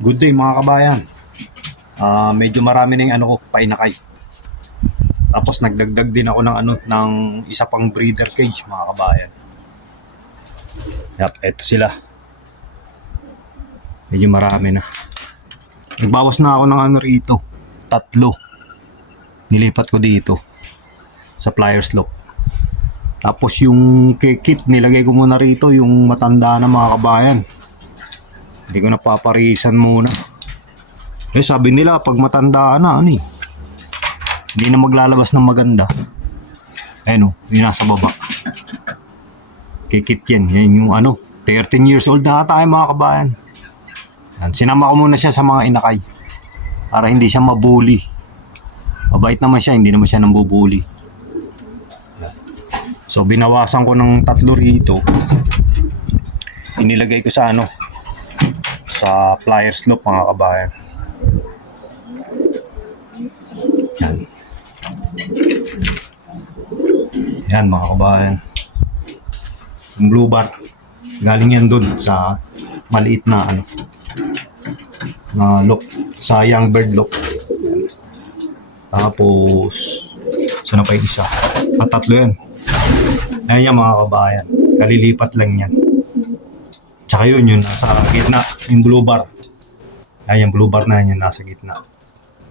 Good day mga kabayan. Medyo marami na yung ano ko, painakay. Tapos nagdagdag din ako ng ng isa pang breeder cage mga kabayan. Yap, eto sila. Medyo marami na. Nagbawas na ako ng rito. 3. Nilipat ko dito sa flyers lock. Tapos yung kit nilagay ko muna rito, yung matanda na mga kabayan. Hindi ko napaparisan muna. Sabi nila pag matanda na hindi na maglalabas ng maganda. Ayun yung nasa baba. Kikit yan. Yan yung 13 years old na tayo mga kabayan. Yan. Sinama ko muna siya sa mga inakay. Para hindi siya mabuli. Mabait naman siya, hindi naman siya nambubuli. So binawasan ko ng 3 rito. Inilagay ko sa sa flyers loop mga kabayan. Yan mga kabayan. Yung blue bar galing yan dun sa maliit na na lock, sa young bird lock. Tapos sana pa yung isa. 3 yan. Ayan mga kabayan, kalilipat lang yan. Tsaka yun nasa gitna, yung blue bar. Ayan yung blue bar na yun nasa gitna.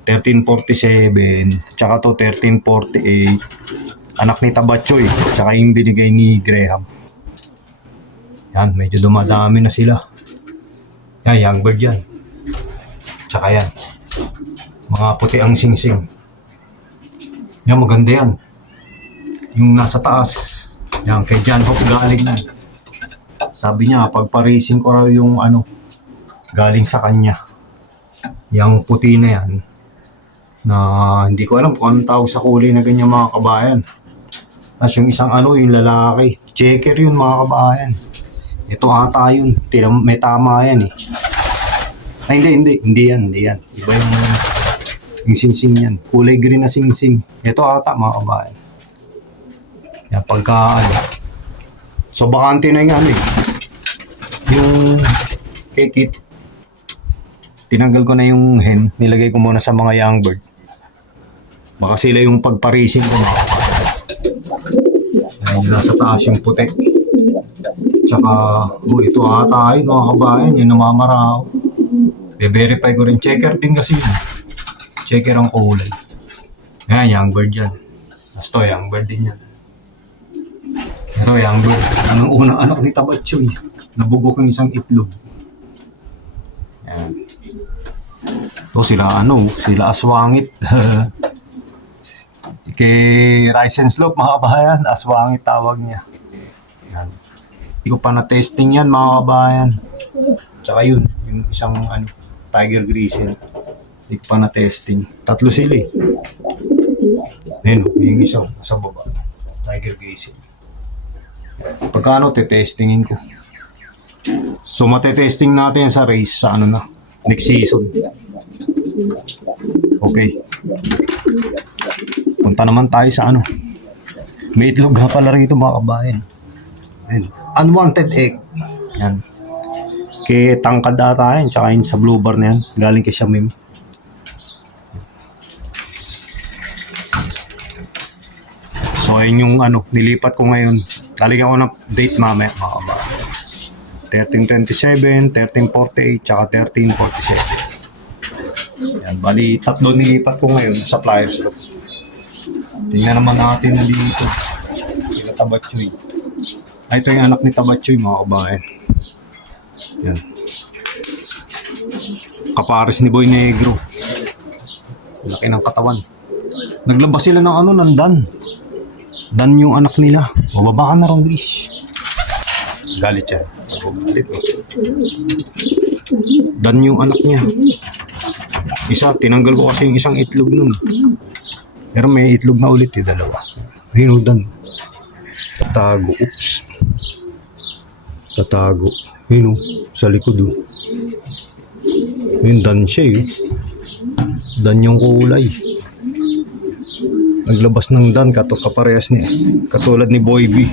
1347, tsaka to 1348. Anak ni Tabachoy, tsaka yung binigay ni Graham. Yan, medyo dumadami na sila. Yan, young bird yan. Tsaka yan, mga puti ang singsing. Yan, maganda yan. Yung nasa taas, yan, kay John Hope galing na. Sabi niya, pagpa-racing ko raw yung galing sa kanya. Yung puti na yan, na hindi ko alam kung anong tawag sa kulay na ganyan mga kabayan. Tapos yung isang yung lalaki, checker yun mga kabayan. Ito ata yun, may tama yan eh. Ay hindi yan. Iba yung singsing yan, kulay green na singsing. Ito ata mga kabayan. Yan pagka so bakante na yung yung kit. Tinanggal ko na yung hen, nilagay ko muna sa mga young bird. Baka sila yung pagpa-racing ko na. Ayun, nasa taas yung puti. Tsaka, ito ata ay mga kabayan, yung namamaraw. Be-verify ko rin. Checker din kasi yun. Checker ang kulay. Ayan, young bird yan. Tapos to, young bird din yan. Ito, young bird. Anong unang anak ni Tabachoy? Nabugok yung isang itlog. Ayan. Ito sila sila aswangit. Kay Rise and Slope mga kabayan, aswangit tawag niya. Yan. Hindi ko pa na-testing yan mga kabayan. Tsaka yung isang Tiger Grizzle. Hindi ko pa na-testing. 3 sila eh. Ayun, yung isang sa baba. Tiger Grizzle. Pagkano te-testingin ko. So mate-testing natin sa race sa next season. Okay. Punta naman tayo sa may itlog nga pala rito mga kabayan. Ayun. Unwanted egg. Yan. Kay tangkad ata yan. Tsaka yun sa blue bar na yan. Galing kay Shamim. So ayun yung nilipat ko ngayon. Lalagyan ko ng date mamaya mga kabayan. 1327, 1348, tsaka 1347. Yan, bali 3 nilipat ko ngayon sa flyers. Tingnan naman natin na dito. Sila Tabachoy. Ito yung anak ni Tabachoy mga kabayan. Yan. Kapares ni Boy Negro. Laki ng katawan. Naglabas sila ng ng Dan. Dan yung anak nila. Mababa ka na raw, please. Galit yan. Galit. Dan yung anak niya. Isa, tinanggal ko kasi yung isang itlog nun. Pero may itlog na ulit dalawa. Ayun, Dan. Tatago. Oops. Tatago. Ayun, sa likod. Ayun, Dan siya eh. Dan yung kulay. Naglabas ng Dan, kaparehas ni katulad ni Boy B.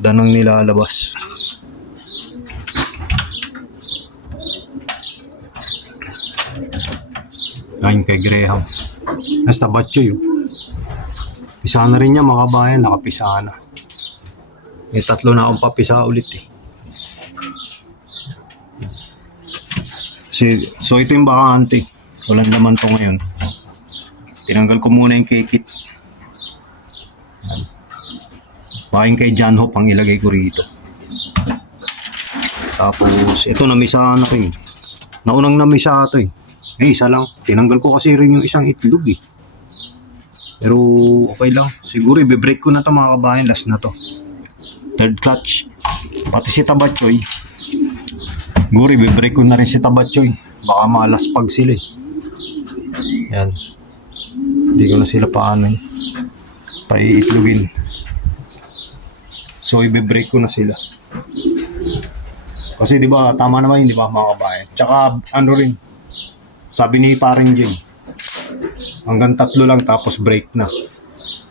Dan ang nilalabas. Sign kay Graham. Basta Batchoy. Pisa na rin niya mga kabayan. Nakapisa na. May 3 na akong papisa ulit eh. So ito yung bakante. Walang naman to ngayon. Tinanggal ko muna yung kekit. Baking kay John Hope ang ilagay ko rito. Tapos ito namisa na rin. Naunang namisa ito eh. Isa lang. Tinanggal ko kasi rin yung isang itlog eh. Pero okay lang. Siguro i-break ko na to mga kabayan. Last na to. Third clutch. Pati si Tabatchoy. Siguro i-break ko na rin si Tabatchoy. Baka malaspag sila eh. Yan. Hindi ko na sila paano eh. Paiitlogin. So i-break ko na sila. Kasi di ba tama naman yun, di ba mga kabayan? Tsaka ano rin. Sabi ni paring Jay, hanggang 3 lang tapos break na.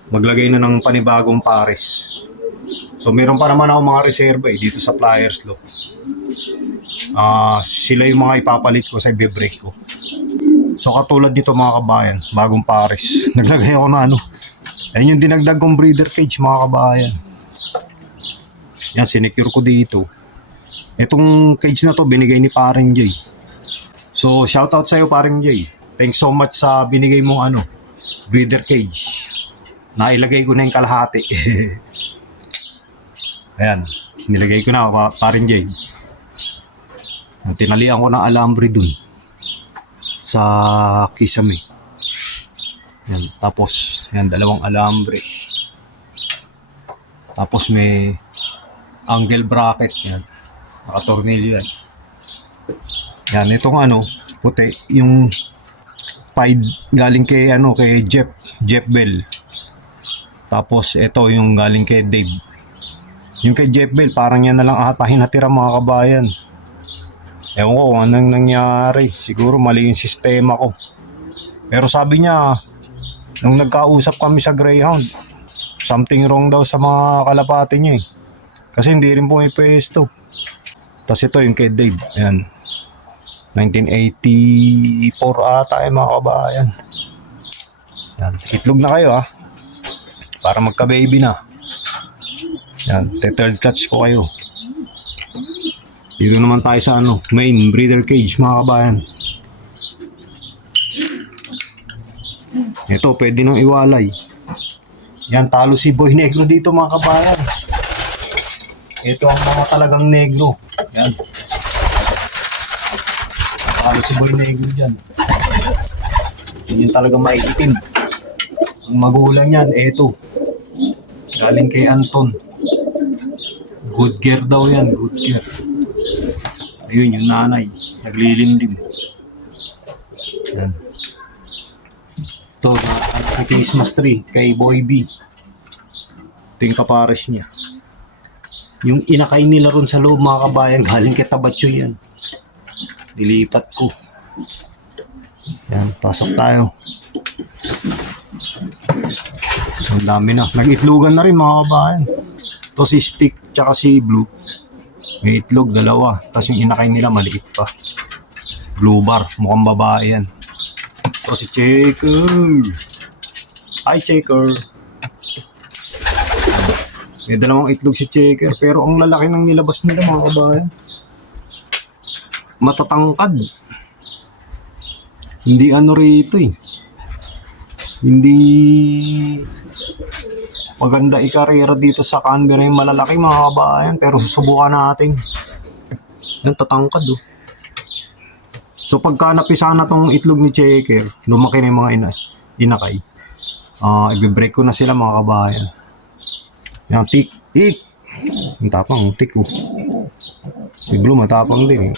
Maglagay na ng panibagong pares. So meron pa naman ako mga reserva eh, dito sa Pliers Lock. Sila yung mga ipapalit ko sa i-break ko. So katulad dito mga kabayan, bagong pares. Naglagay ako na ano. Ayun yung dinagdag kong breeder cage mga kabayan. Yan, sinecure ko dito. Itong cage na to binigay ni paring Jay. So, shoutout sa'yo paring Jay. Thanks so much sa binigay mong breeder cage. Nailagay ko na yung kalahati. Ayan, nilagay ko na paring Jay. Tinalian ko ng alambre dun sa kisame. Yan, tapos, yan, 2 alambre. Tapos may angle bracket. Yan, nakatornilyo yan. Yan, itong puti, yung pied galing kay kay Jeff Bell. Tapos ito yung galing kay Dave. Yung kay Jeff Bell, parang yan na lang atahin natira mga kabayan. Ewan ko kung anong nangyari. Siguro mali yung sistema ko. Pero sabi niya, nung nagkausap kami sa Greyhound, something wrong daw sa mga kalapati niya eh. Kasi hindi rin pumipwesto. Tapos ito yung kay Dave. Ayan. 1984 ata mga kabayan. Yan. Itlog na kayo para magka-baby na. Yan. Third clutch ko kayo. Dito naman tayo sa main breeder cage mga kabayan. Ito pwede nang iwalay. Yan, talo si Boy Negro dito mga kabayan. Ito ang mga talagang negro. Yan. Talo si Boy Negro dyan. Yan talaga maiitim. Ang magulang yan, eto. Galing kay Anton. Good gear daw yan, good gear. Ayun yung nanay, naglilimlim. Yan. Ito, na Christmas tree kay Boy B. Ito yung kapares niya. Yung inakay nila ron sa loob mga kabayan, galing kay Tabatchoy yan. Dilipat ko. Yan, pasok tayo. Ang dami na. Nag-itlogan na rin mga kabayan. Ito si Stick tsaka si Blue. May itlog, 2. Tapos yung inakay nila maliit pa. Blue bar, mukhang babae yan. Ito si Checker. Hi Checker. May 2 itlog si Checker. Pero ang lalaki ng nilabas nila mga kabayan. Matatangkad. Hindi rito eh. Hindi maganda ikarera dito sa Canberra yung malalaki mga kabayan. Pero susubukan natin. Yan, tatangkad So pagka napisa na tong itlog ni Checker, lumaki na yung mga inakay. I-break ko na sila mga kabayan. Yan, tik. Ang tapang, tik Si Blue matapang din eh.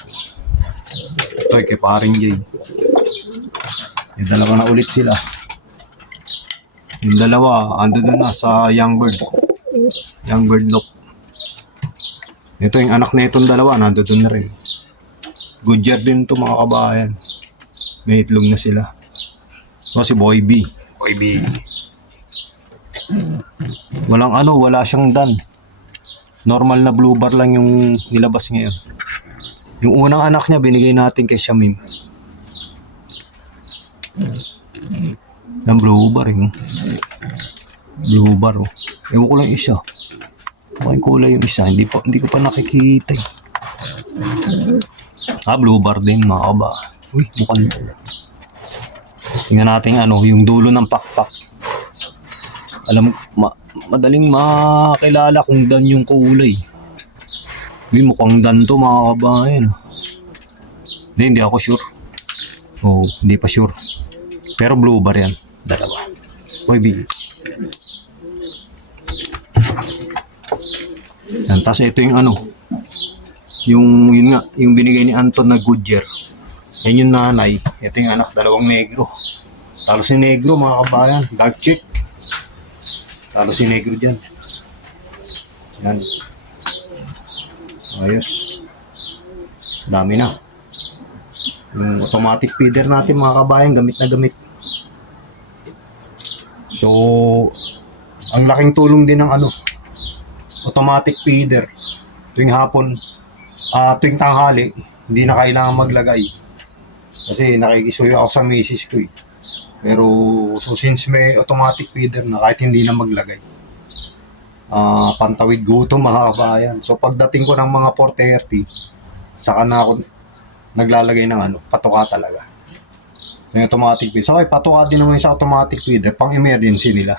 Ito kay paring Jay. Yung 2 na ulit sila. Yung 2 ando na sa Young Bird Lock. Ito yung anak na itong 2 nando doon na rin. Good year din to mga kabayan. May itlog na sila. Ito si Boy B. Walang wala siyang dan. Normal na blue bar lang yung nilabas ngayon. Yung unang anak niya binigay natin kay Shamim. ng blue bar eh. Blue bar oh. Ewan ko lang isa. Mukhang kulay yung isa. Hindi ko pa nakikita eh. Blue bar din mga kaba. Uy, mukhang. Tingnan natin yung dulo ng pakpak. Alam, madaling makilala kung dan yung kulay. Uy, mukhang dan to mga kabayan. Hindi ako sure. Oh, hindi pa sure. Pero blue bar yan. Dalawa. Uy, yan, tapos ito yung yun nga, yung binigay ni Anton na Goodyear. Yan yung nanay. Ito yung anak, dalawang negro. Talo si negro mga kabayan, dark chick. Talo si negro dyan. Yan. Ayos. Dami na. Yung automatic feeder natin mga kabayan, gamit na gamit. So, ang laking tulong din ng automatic feeder. Tuwing hapon, tuwing tanghali, hindi na kailangan maglagay. Kasi nakikisuyo ako sa misis ko eh. Pero, so since may automatic feeder na kahit hindi na maglagay, pantawid gutom mga kabayan. So pagdating ko ng mga 4:30, saka na ako naglalagay ng patuka talaga. Yung automatic feeder. So ay patuka din naman sa automatic feeder, pang emergency nila.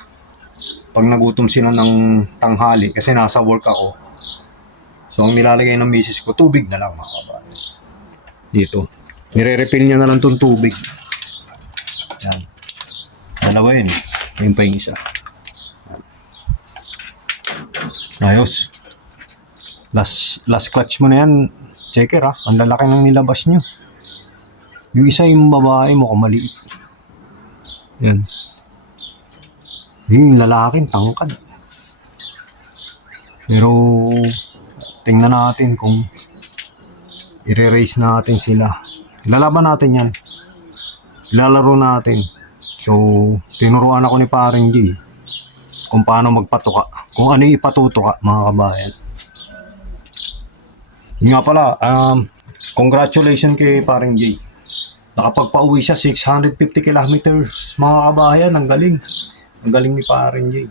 Pag nagutom sila ng tanghali kasi nasa work ako. So ang nilalagay ng misis ko, tubig na lang mga kabayan. Dito. Nire-refill niya na lang tong tubig. Yan. Dalawa yun. Ayun pa yung isa. Ayos. Last clutch mo na yan. Checker ha. Ang lalaki ng nilabas nyo. Yung isa yung babae mo maliit. Yan. Yung lalaking tangkad. Pero tingnan natin kung i-race natin sila. Lalaban natin yan. Ilalaro natin. So, tinuruan ako ni Paring G kung paano magpatuka. Kung ano yung ipatutuka, mga kabayan. Yun nga pala, congratulations kay Paring J. Nakapagpauwi siya 650 kilometers, mga kabayan. Ang galing. Ang galing ni Paring J.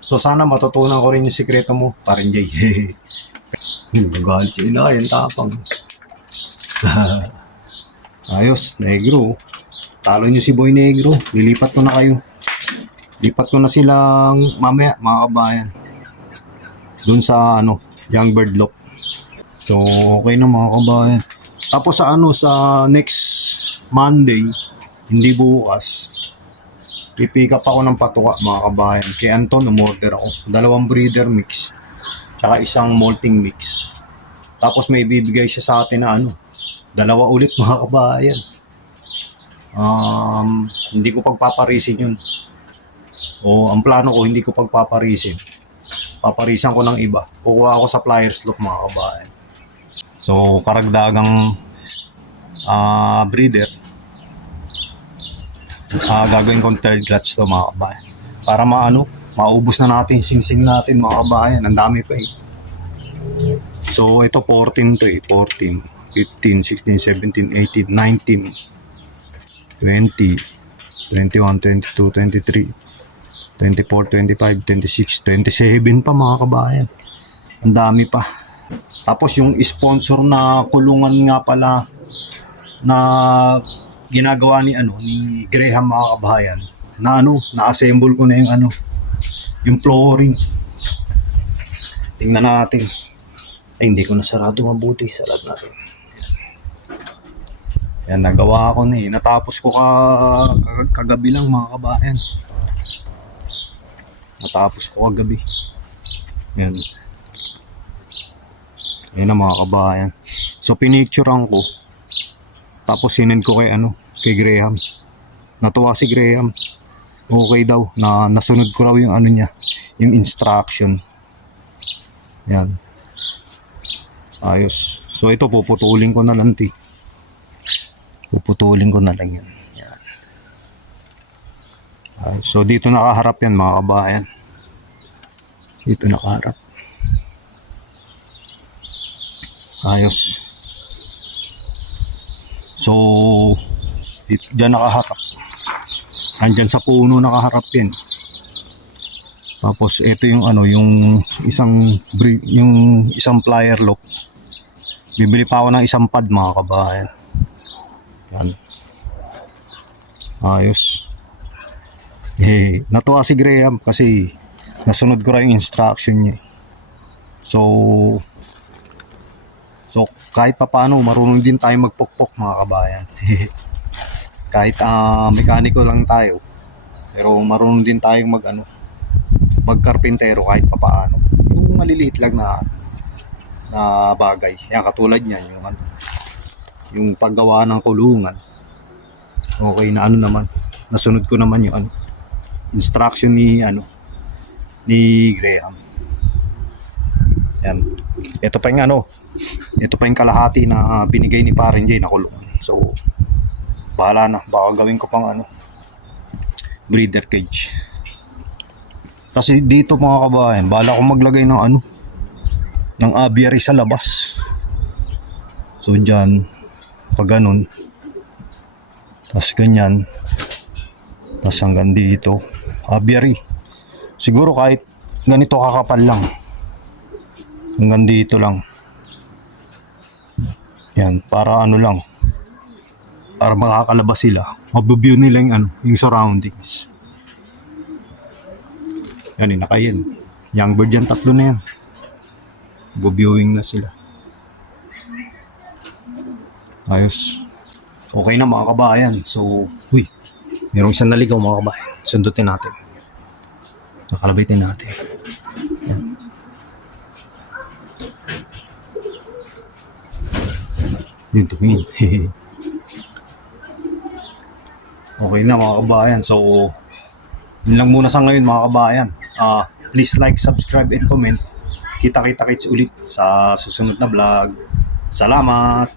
So, sana matutunan ko rin yung sikreto mo, Paring J. Galit siya na, yan tapang. Ayos, negro. Talo nyo si Boy Negro. Lilipat ko na kayo. Lipat ko na silang mamaya, mga kabayan. Doon sa Young Bird Lock. So, okay na mga kabayan. Tapos sa next Monday, hindi bukas, pipick up ako ng patuka mga kabayan. Kay Anton, umorder ako. 2 breeder mix, tsaka isang molting mix. Tapos may bibigay siya sa atin na 2 ulit mga kabayan. Hindi ko pagpaparisin yun. O ang plano ko, hindi ko pagpaparisin. Paparisan ko ng iba. Kukuha ako sa Flyers Loop mga kabayan. So karagdagang breeder, gagawin kong third clutch to mga kabayan. Para maubos na natin sing-sing natin mga kabayan. Ang dami pa eh. So ito 14 to eh. 14, 15, 16, 17, 18, 19, 20, 21, 22, 23, 24, 25, 26, 27 pa mga kabayan. Ang dami pa. Tapos yung sponsor na kulungan nga pala na ginagawa ni Graham mga kabayan. Na-assemble ko na yung flooring. Tingnan natin. Ay, hindi ko nasarado mabuti. Sarado natin. Yan, nagawa ko na eh. Natapos ko kagabi lang mga kabayan. Natapos ko kagabi. Yan. Yan na mga kabayan. So pinicturean ko. Tapos sinend ko kay Graham. Natuwa si Graham. Okay daw. Nasunod ko raw yung niya. Yung instruction. Yan. Ayos. So ito puputulin ko na lang Puputulin ko na lang yan. So dito nakaharap yan mga kabayan. Dito nakaharap. Ayos. So dyan nakaharap. Nandyan sa puno nakaharap yan. Tapos ito yung ano, yung isang plier lock. Bibili pa ako ng isang pad mga kabayan. Yan. Ayos. Natuwa si Graham kasi nasunod ko rin yung instruction niya. So kahit papaano marunong din tayo magpukpok mga kabayan. Kahit mekaniko lang tayo, pero marunong din tayong magkarpentero kahit papaano. Yung maliliit lang na bagay. Yan katulad niyan, yung paggawa ng kulungan. Okay na naman. Nasunod ko naman yung instruction ni Graham. Yan. Ito pa yung kalahati na binigay ni Paring Jay na kulungan. So bahala na, baka gawin ko pang breeder cage. Kasi dito mga kabayan, bahala ko maglagay ng aviary sa labas. So dyan, pag ganun, tas ganyan, tas hanggang dito, aviary. Siguro kahit ganito kakapal lang, hanggang dito lang. Yan, para lang, para makakalabas sila, mabubuo nila yung surroundings. Yan, nakayan. Young bird yan, 3 na yan. Bubuwing na sila. Ayos. Okay na mga kabayan. So, merong isang naligaw mga kabayan. Sundutin natin. Nakalabitin natin. Yan. Yun, tumingin. Okay na mga kabayan. So, yun lang muna sa ngayon mga kabayan. Please like, subscribe, and comment. Kita-kits ulit sa susunod na vlog. Salamat!